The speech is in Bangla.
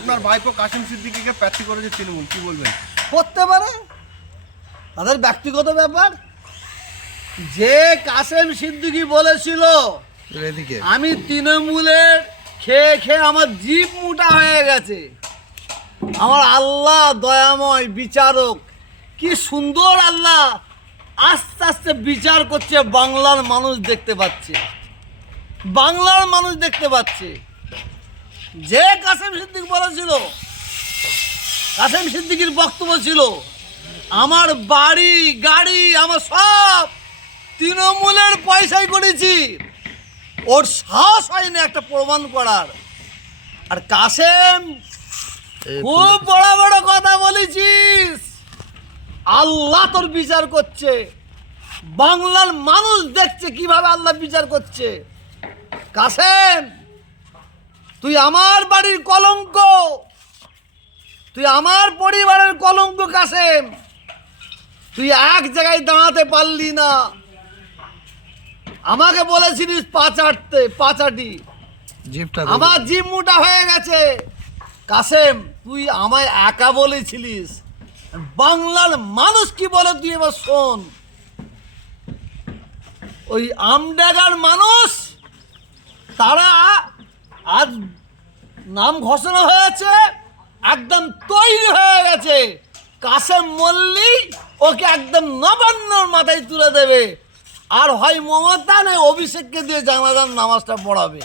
আপনার ভাইপো কাসেম সিদ্দিকীকে প্রার্থী করেছে তৃণমূল, কি বলবেন? করতে পারে, তাদের ব্যক্তিগত ব্যাপার। যে কাসেম সিদ্দিকী বলেছিল আমি তৃণমূলের খেয়ে খেয়ে আমার জিভ মোটা হয়ে গেছে, আমার আল্লাহ দয়াময় বিচারক, কি সুন্দর আল্লাহ আস্তে আস্তে বিচার করছে, বাংলার মানুষ দেখতে পাচ্ছে, বাংলার মানুষ দেখতে পাচ্ছে। যে কাসেম সিদ্দিক বলেছিল, কাসেম সিদ্দিকীর বক্তব্য ছিল আমার বাড়ি গাড়ি আমার সব তৃণমূলের পয়সায় করেছি, ওর সাহস হয়নি একটা প্রমাণ করার। আর কাসেম খুব বড় বড় কথা বলেছিস, আল্লাহ তোর বিচার করছে, বাংলার মানুষ দেখছে কিভাবে আল্লাহ বিচার করছে। কাসেম তুই আমার বাড়ির কলঙ্ক, তুই আমার পরিবারের কলঙ্ক। কাসেম তুই এক জায়গায় দাঁড়াতে পারলি না, আমাকে বলেছিলিস পাঁচাটি, আমার জিভ মোটা হয়ে গেছে। কাসেম তুই আমায় একা বলেছিলিস, বাংলার মানুষ কি বলে তুই এবার শোন। ওই আমডাঙ্গার মানুষ তারা আজ নাম ঘোষণা হয়েছে, একদম তৈরি হয়ে গেছে, কাসেম মল্লিক ওকে একদম নবান্নর মাথায় তুলে দেবে, আর হয় মমতা নয় অভিষেককে দিয়ে জানাজার নামাজটা পড়াবে।